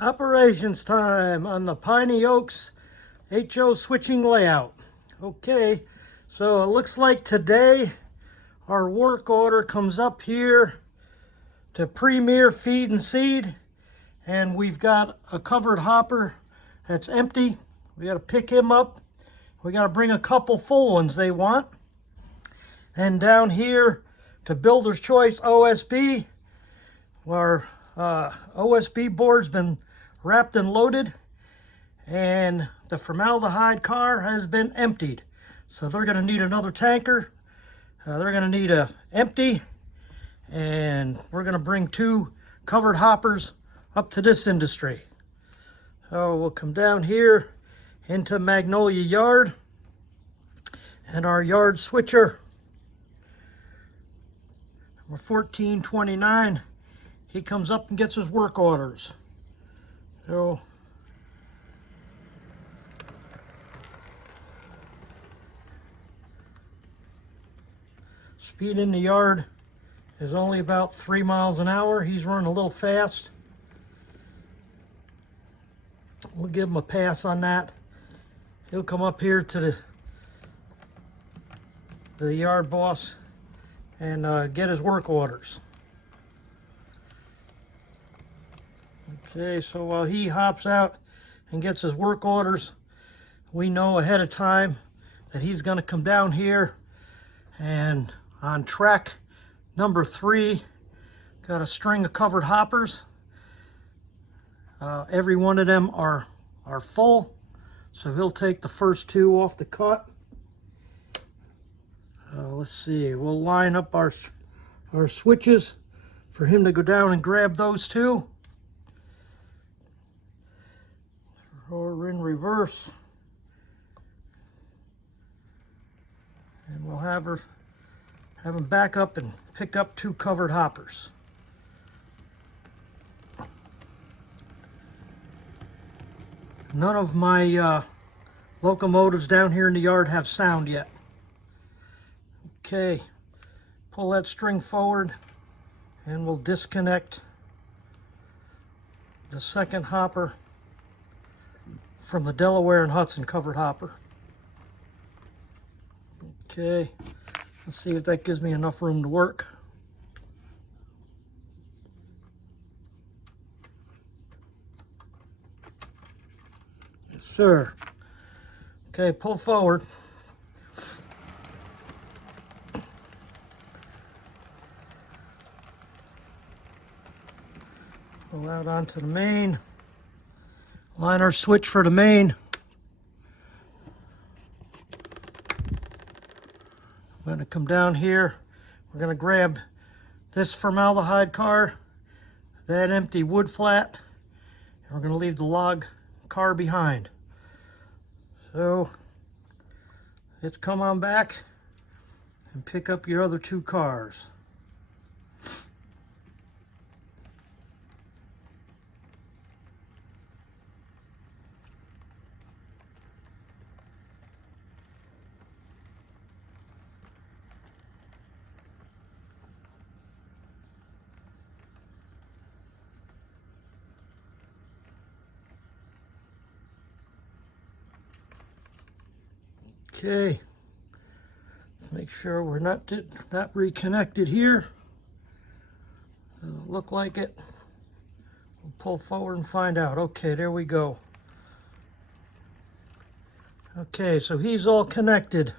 Operations time on the Piney Oaks HO switching layout. Okay, so it looks like today our work order comes up here to Premier Feed and Seed, and we've got a covered hopper that's empty. We got to pick him up. We got to bring a couple full ones they want. And down here to Builder's Choice OSB, our OSB board's been wrapped and loaded, and the formaldehyde car has been emptied. So they're going to need another tanker. They're going to need a empty, and we're going to bring 2 covered hoppers up to this industry. So we'll come down here into Magnolia Yard, and our yard switcher, number 1429, he comes up and gets his work orders. So speed in the yard is only about 3 miles an hour. He's running a little fast. We'll give him a pass on that. He'll come up here to the yard boss and get his work orders. Okay, so while he hops out and gets his work orders, we know ahead of time that he's going to come down here, and on track number 3, got a string of covered hoppers. Every one of them are full, so he'll take the first 2 off the cut. Let's see, we'll line up our switches for him to go down and grab those 2. Or in reverse, and we'll have him back up and pick up 2 covered hoppers. None of my locomotives down here in the yard have sound yet. Okay, pull that string forward and we'll disconnect the second hopper from the Delaware and Hudson covered hopper. Okay, let's see if that gives me enough room to work. Yes, sir. Okay, pull forward. Pull out onto the main. Line our switch for the main. I'm going to come down here. We're going to grab this formaldehyde car, that empty wood flat, and we're going to leave the log car behind. So let's come on back and pick up your other 2 cars. Okay, make sure we're not reconnected here. Doesn't look like it. We'll pull forward and find out. Okay, there we go. Okay, so he's all connected.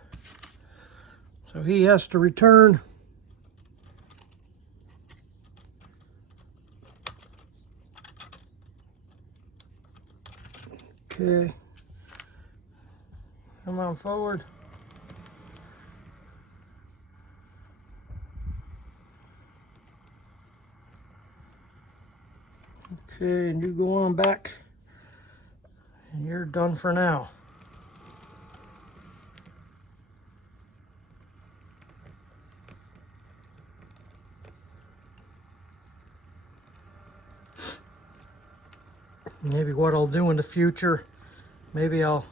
So he has to return. Okay. Come on forward. Okay, and you go on back, and you're done for now. Maybe what I'll do in the future, maybe I'll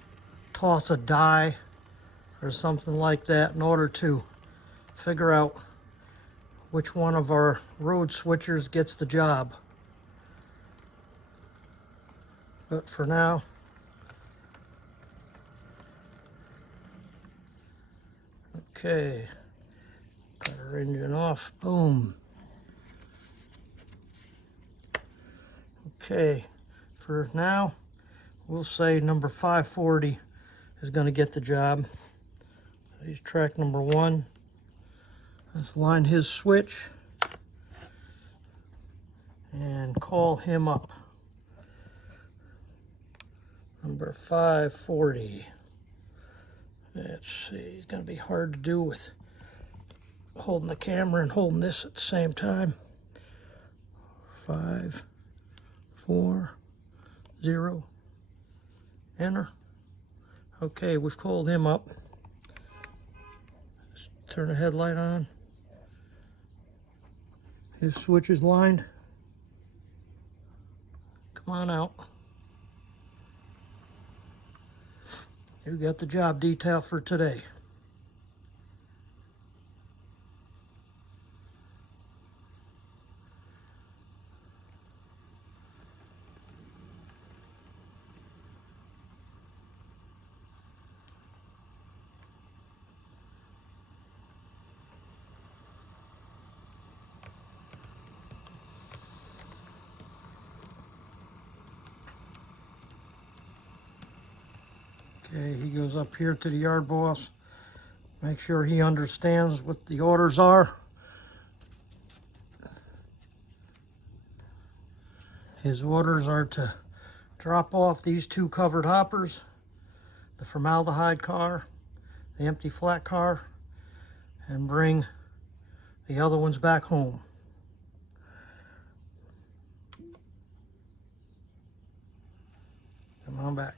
toss a die or something like that in order to figure out which one of our road switchers gets the job. But for now, okay, cut our engine off, boom. Okay, for now, we'll say number 540 is going to get the job. He's track number 1. Let's line his switch and call him up. Number 540. Let's see, it's going to be hard to do with holding the camera and holding this at the same time. 5, 4, 0, enter. Okay, we've called him up. Let's turn the headlight on. His switch is lined. Come on out. You got the job detail for today. Okay, he goes up here to the yard boss. Make sure he understands what the orders are. His orders are to drop off these 2 covered hoppers, the formaldehyde car, the empty flat car, and bring the other ones back home. Come on back.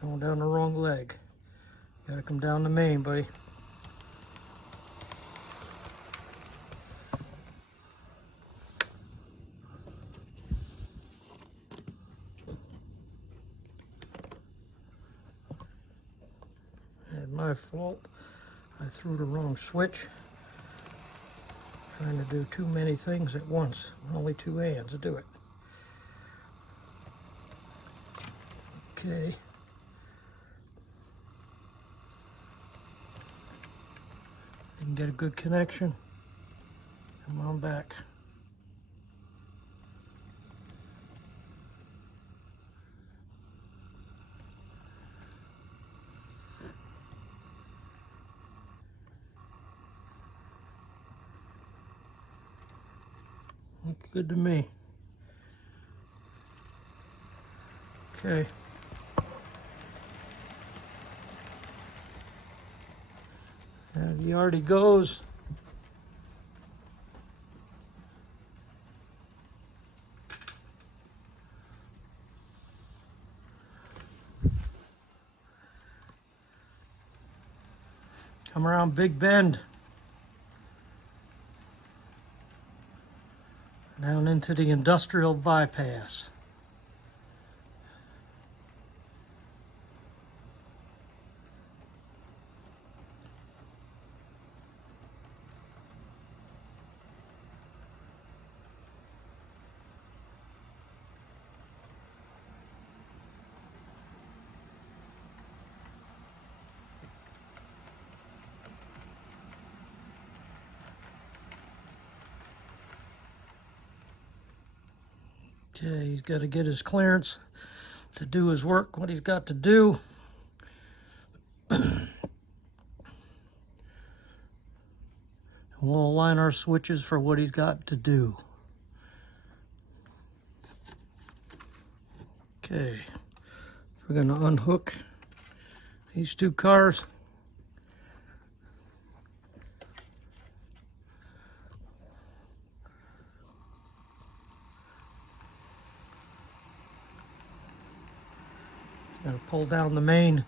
Going down the wrong leg. Gotta come down the main, buddy. And my fault. I threw the wrong switch. Trying to do too many things at once. Only 2 hands to do it. Okay. Didn't get a good connection. Come on back. Looks good to me. Okay. And he already goes. Come around Big Bend. Down into the industrial bypass. Okay, he's got to get his clearance to do his work, what he's got to do. We'll align our switches for what he's got to do. Okay, we're going to unhook these 2 cars. Gonna pull down the main,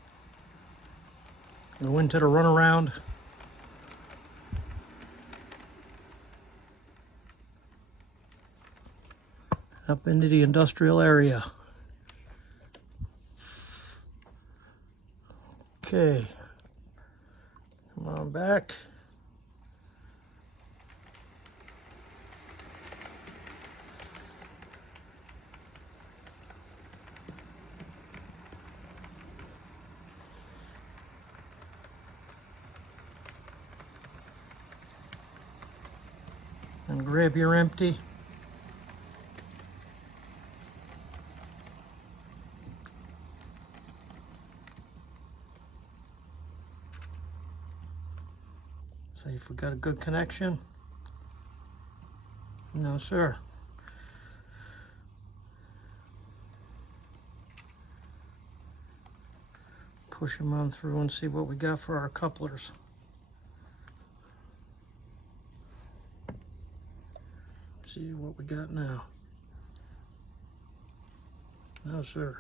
go into the runaround. Up into the industrial area. Okay, come on back. And grab your empty. See if we got a good connection. No, sir. Push them on through and see what we got for our couplers. See what we got now. No, sir.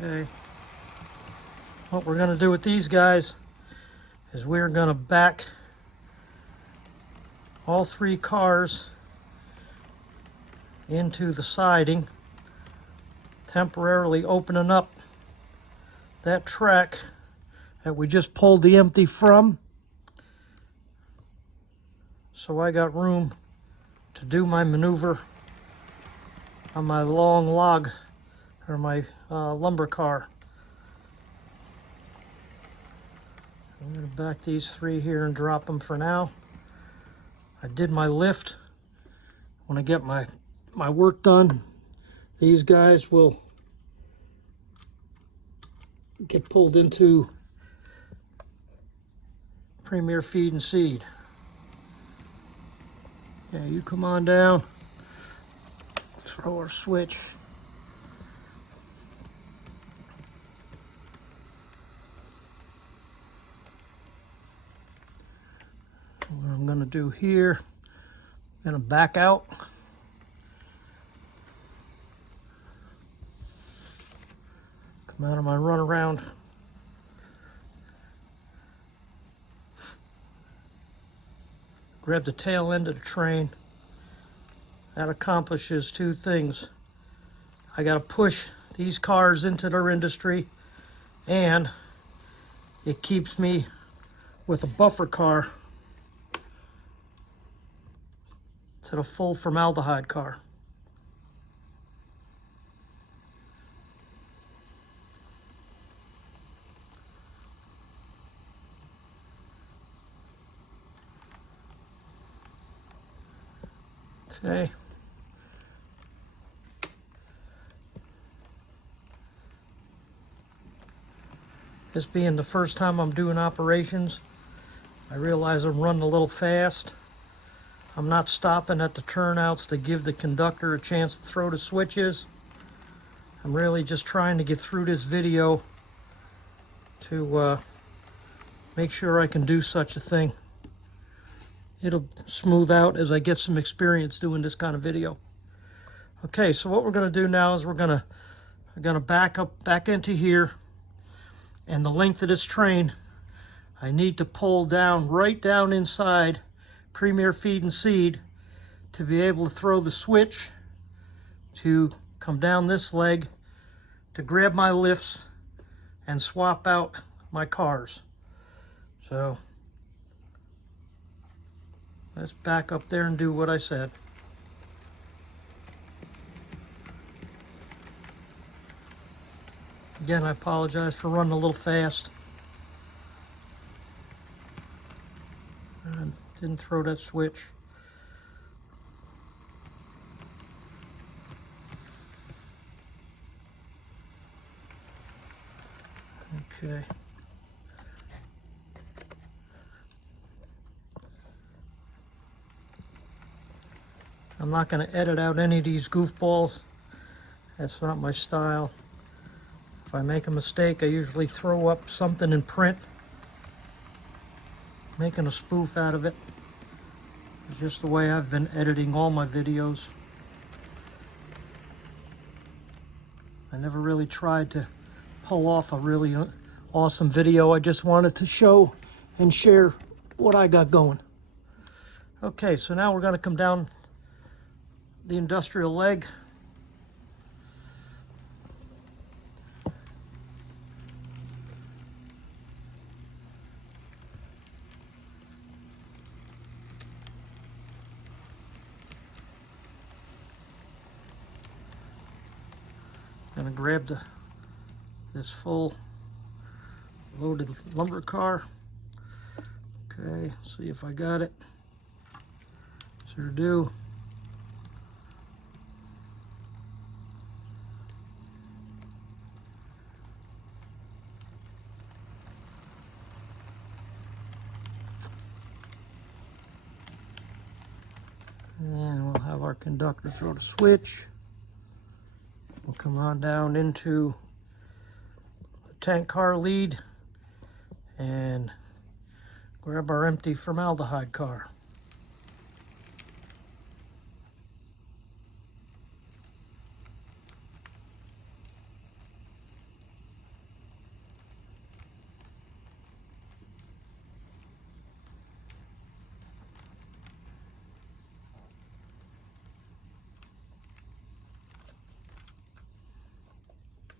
Okay. What we're going to do with these guys is we're going to back all 3 cars into the siding, temporarily opening up that track that we just pulled the empty from. So I got room to do my maneuver on my long log or my lumber car. I'm going to back these 3 here and drop them for now. I did my lift. When I get my work done, these guys will get pulled into Premier Feed and Seed. Yeah, you come on down, throw our switch. What I'm going to do here, I'm going to back out. Come out of my runaround. Grab the tail end of the train. That accomplishes 2 things. I got to push these cars into their industry, and it keeps me with a buffer car to the full formaldehyde car. Okay. This being the first time I'm doing operations, I realize I'm running a little fast. I'm not stopping at the turnouts to give the conductor a chance to throw the switches. I'm really just trying to get through this video to make sure I can do such a thing. It'll smooth out as I get some experience doing this kind of video. Okay, so what we're going to do now is we're going to back into here, and the length of this train, I need to pull down right down inside Premier Feed and Seed to be able to throw the switch to come down this leg to grab my lifts and swap out my cars. So let's back up there and do what I said. Again, I apologize for running a little fast. I didn't throw that switch. Okay. I'm not going to edit out any of these goofballs. That's not my style. If I make a mistake, I usually throw up something in print, making a spoof out of it. It's just the way I've been editing all my videos. I never really tried to pull off a really awesome video. I just wanted to show and share what I got going. Okay, so now we're going to come down the industrial leg. gonna grab this full loaded lumber car. Okay, see if I got it. Sure do. And we'll have our conductor throw the switch. We'll come on down into the tank car lead and grab our empty formaldehyde car.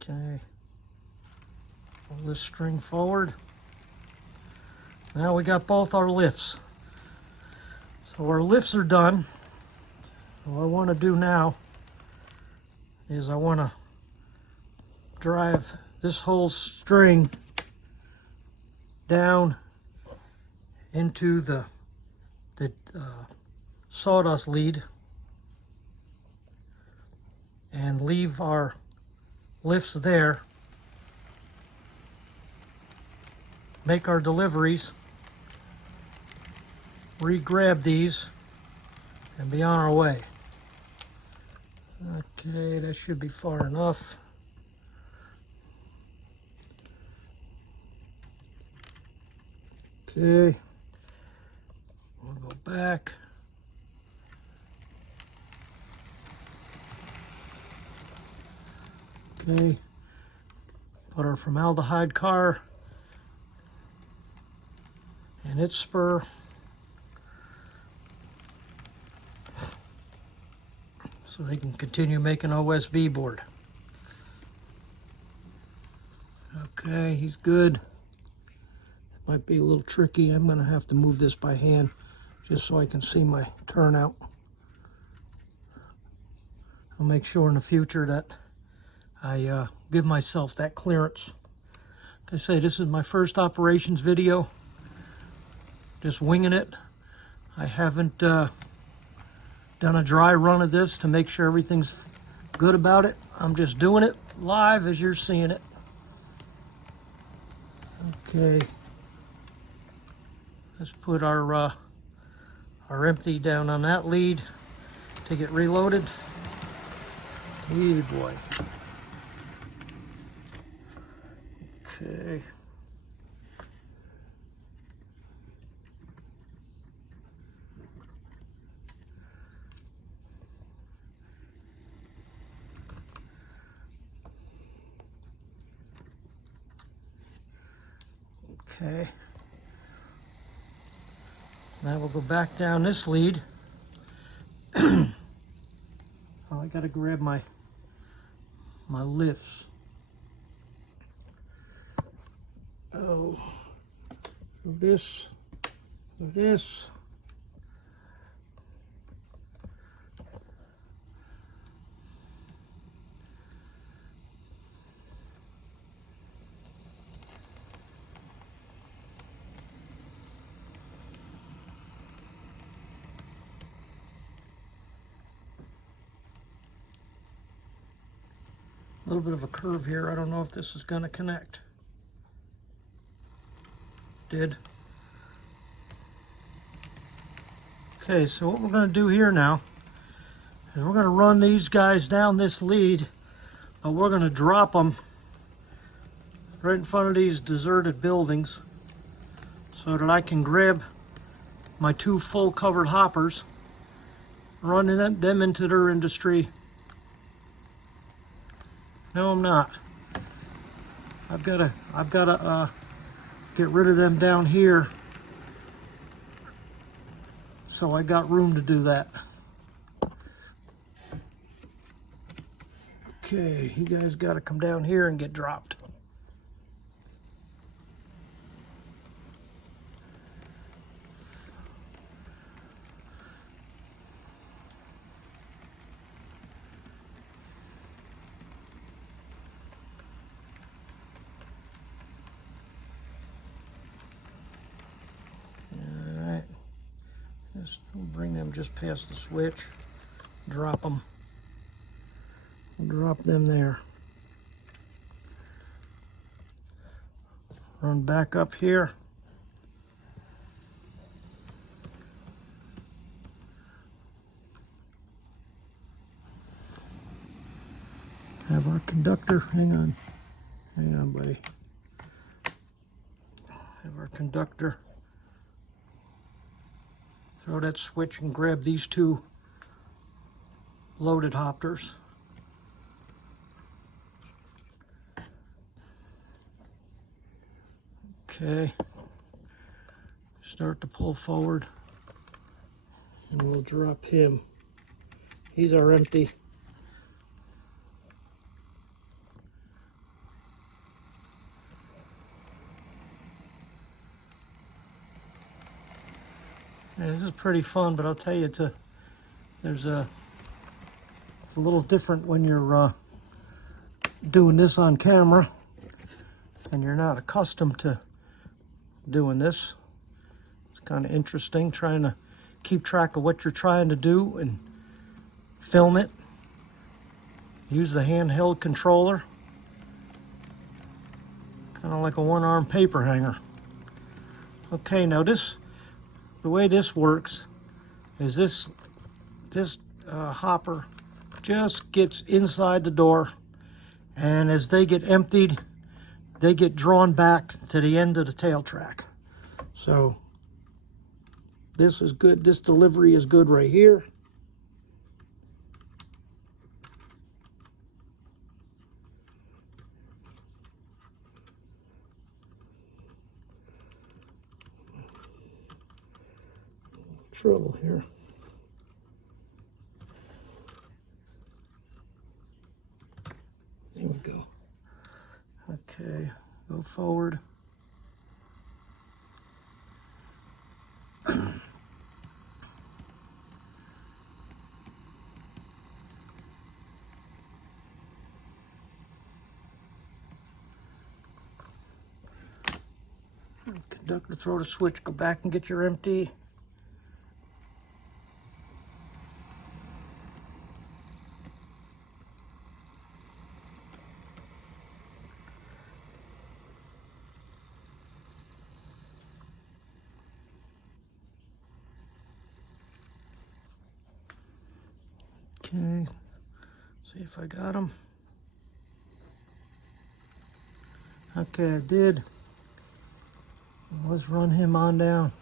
Okay, pull this string forward. Now we got both our lifts. So our lifts are done. What I want to do now is I want to drive this whole string down into the sawdust lead and leave our lifts there, make our deliveries, re-grab these, and be on our way. Okay, that should be far enough. Okay, we'll go back. Okay, put our formaldehyde car and its spur. So they can continue making OSB board. Okay, he's good. Might be a little tricky. I'm going to have to move this by hand just so I can see my turnout. I'll make sure in the future that I give myself that clearance. Like I say, this is my first operations video. Just winging it. I haven't done a dry run of this to make sure everything's good about it. I'm just doing it live as you're seeing it. Okay. Let's put our empty down on that lead to get reloaded. Hey boy. Okay. Okay. Now we'll go back down this lead. Oh, I gotta grab my lifts. Oh, so this. A little bit of a curve here. I don't know if this is going to connect. Did. Okay, so what we're going to do here now is we're going to run these guys down this lead, but we're going to drop them right in front of these deserted buildings so that I can grab my two full covered hoppers, running them into their industry. No, I'm not. I've got to get rid of them down here, so I got room to do that. Okay, you guys got to come down here and get dropped. Just bring them just past the switch. Drop them. Drop them there. Run back up here. Have our conductor, hang on buddy. Have our conductor throw that switch and grab these two loaded hoppers. Okay, start to pull forward and we'll drop him. He's our empty. And this is pretty fun, but I'll tell you, it's a little different when you're doing this on camera and you're not accustomed to doing this. It's kind of interesting trying to keep track of what you're trying to do and film it. Use the handheld controller, kind of like a one-arm paper hanger. Okay, now the way this works is this hopper just gets inside the door, and as they get emptied, they get drawn back to the end of the tail track. So this is good. This delivery is good right here. Trouble here. There we go. Okay, go forward. Conductor, throw the switch, go back and get your empty. Okay, see if I got them. Okay, I did. Let's run him on down.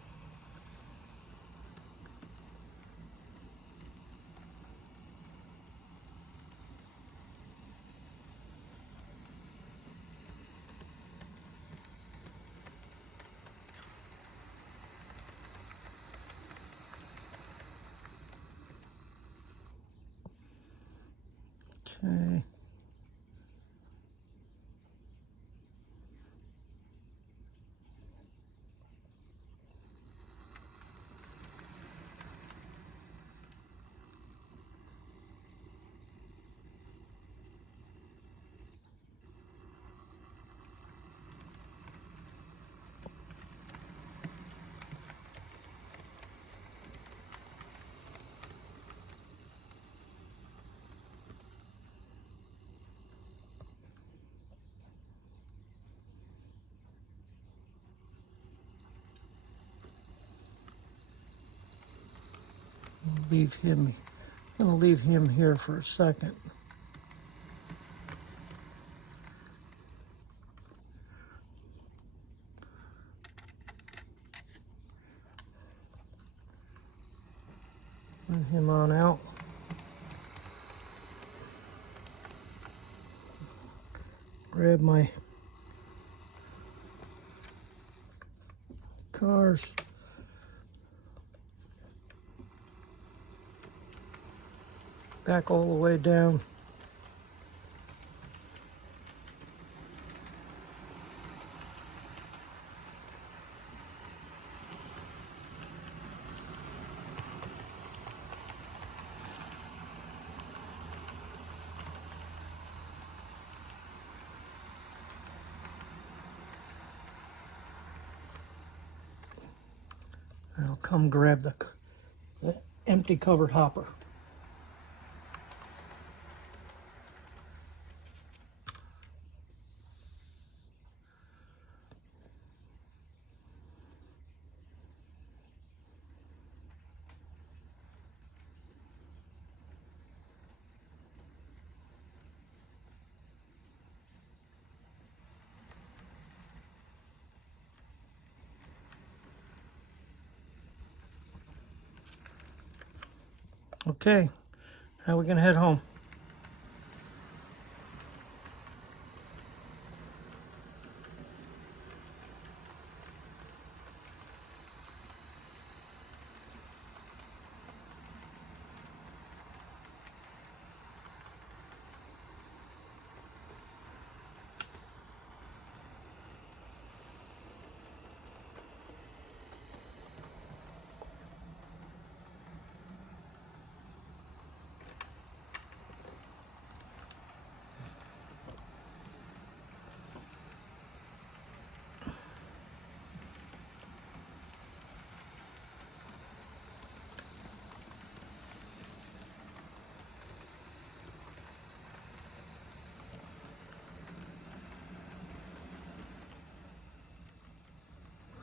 Okay. I'm gonna leave him here for a second. Run him on out. Grab my cars. Back all the way down. I'll come grab empty covered hopper. Okay, now we're gonna head home.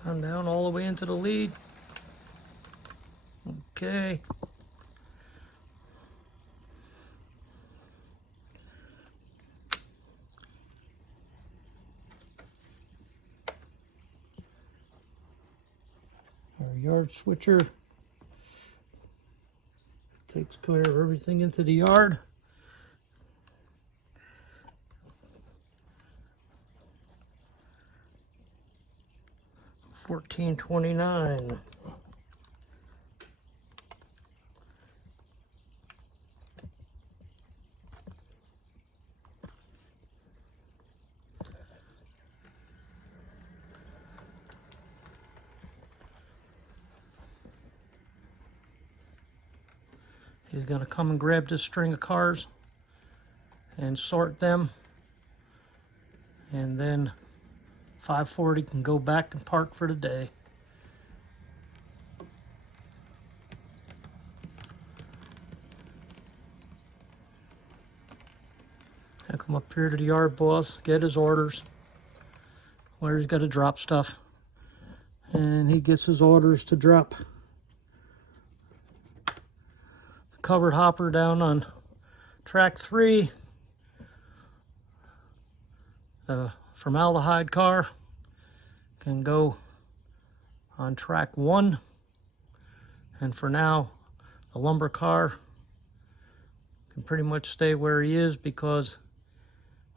I'm down all the way into the lead. Okay. Our yard switcher takes care of everything into the yard. $14.29. He's going to come and grab this string of cars and sort them, and then 540 can go back and park for the day. I come up here to the yard boss, get his orders, where he's got to drop stuff, and he gets his orders to drop the covered hopper down on track 3. The formaldehyde car can go on track 1, and for now the lumber car can pretty much stay where he is because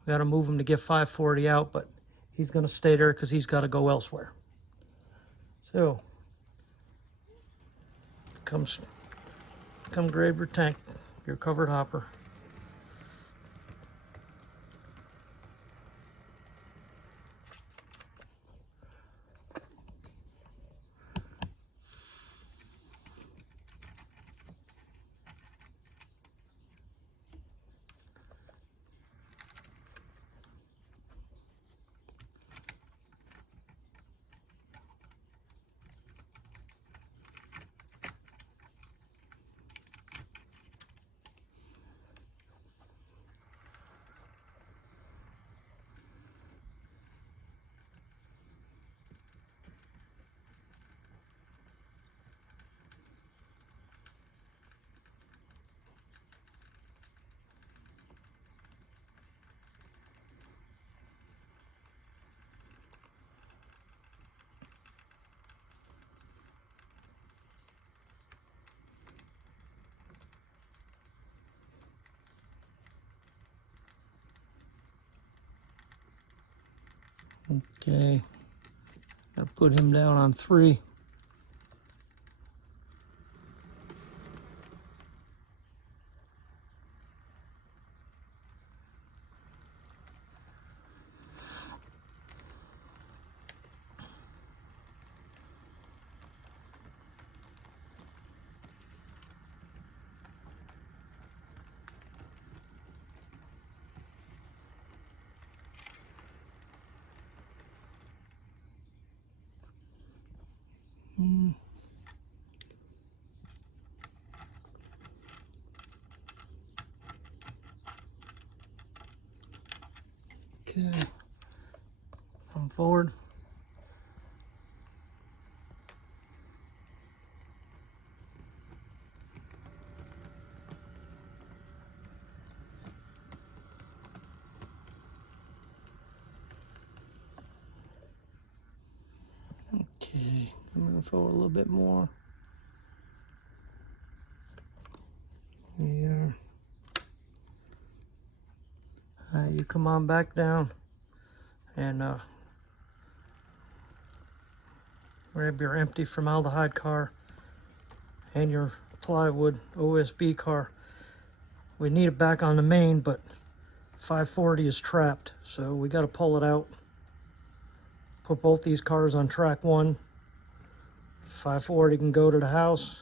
we got to move him to get 540 out, but he's going to stay there because he's got to go elsewhere. So come grab your tank, your covered hopper. Okay, I'll put him down on 3. Okay. Come forward. Okay, coming forward a little bit more. Yeah. You come on back down and grab your empty formaldehyde car and your plywood OSB car. We need it back on the main, but 540 is trapped, so we got to pull it out. Put both these cars on track 1. 540 can go to the house.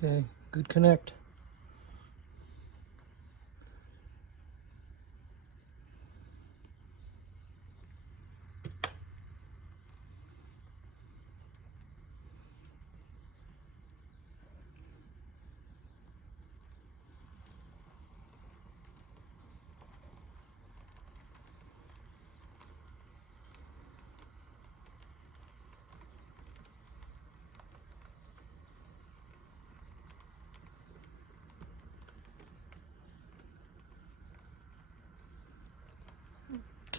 Okay, good connect.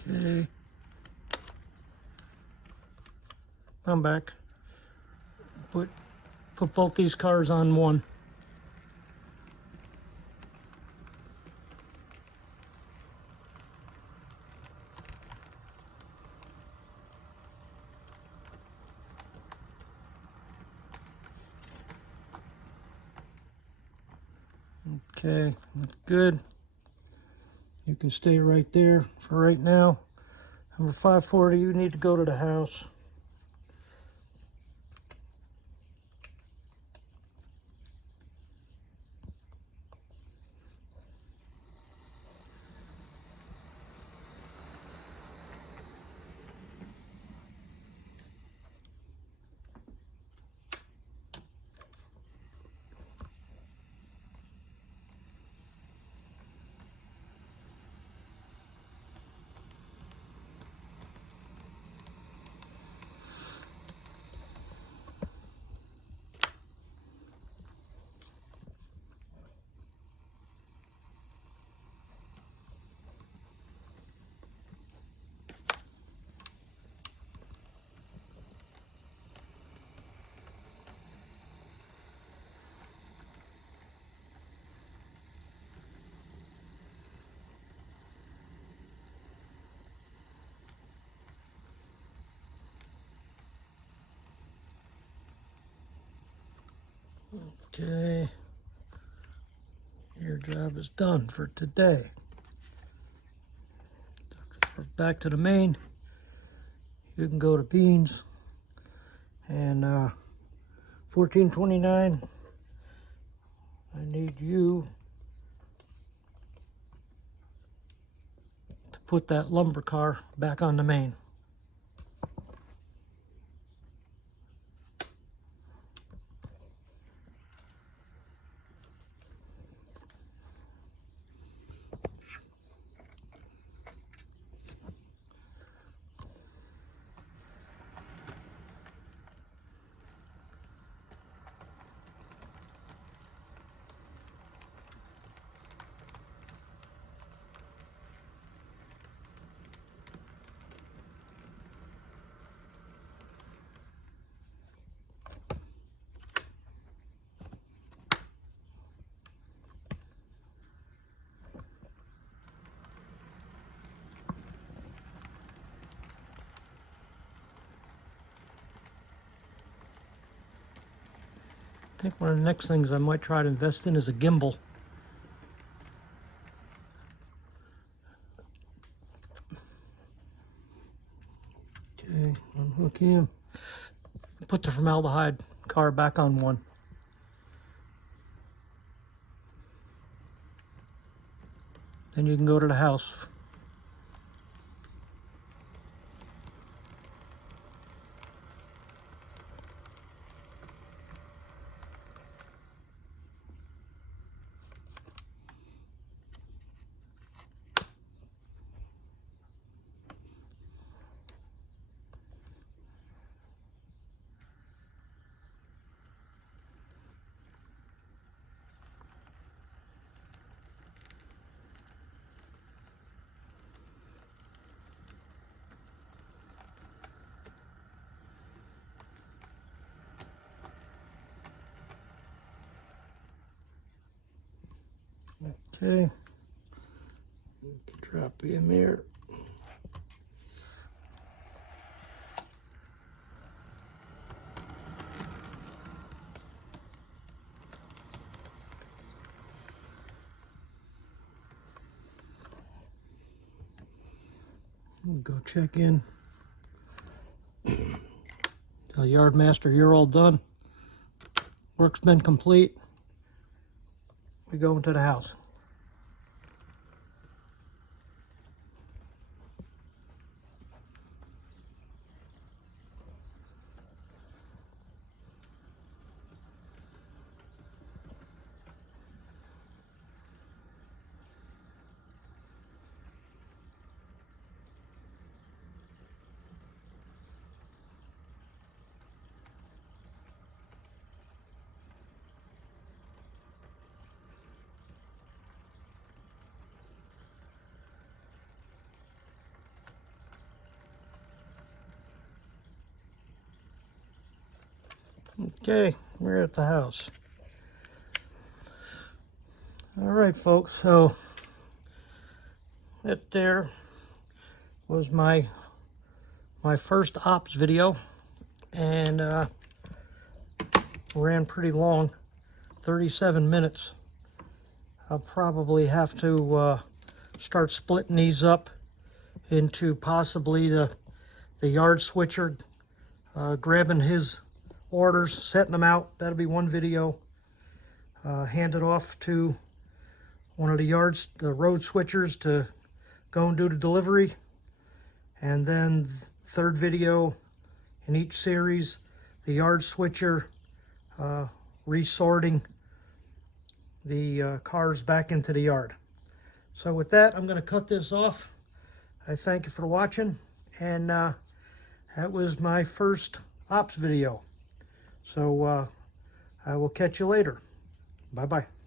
Okay. I'm back. Put both these cars on 1. Okay, that's good. You can stay right there for right now. Number 540, you need to go to the house. Okay, your job is done for today. Back to the main. You can go to beans and 1429. I need you to put that lumber car back on the main. I think one of the next things I might try to invest in is a gimbal. Okay, unhook him. put the formaldehyde car back on one. Then you can go to the house. Okay, you can drop in there. We'll go check in. Tell yard master you're all done. Work's been complete. We go into the house. Okay, we're at the house. All right, folks, so that there was my first ops video, and ran pretty long, 37 minutes. I'll probably have to start splitting these up into possibly the yard switcher, grabbing his orders, setting them out. That'll be one video. Hand it off to one of the road switchers to go and do the delivery. And then third video in each series, the yard switcher resorting the cars back into the yard. So with that, I'm going to cut this off. I thank you for watching, and that was my first ops video. So I will catch you later. Bye-bye.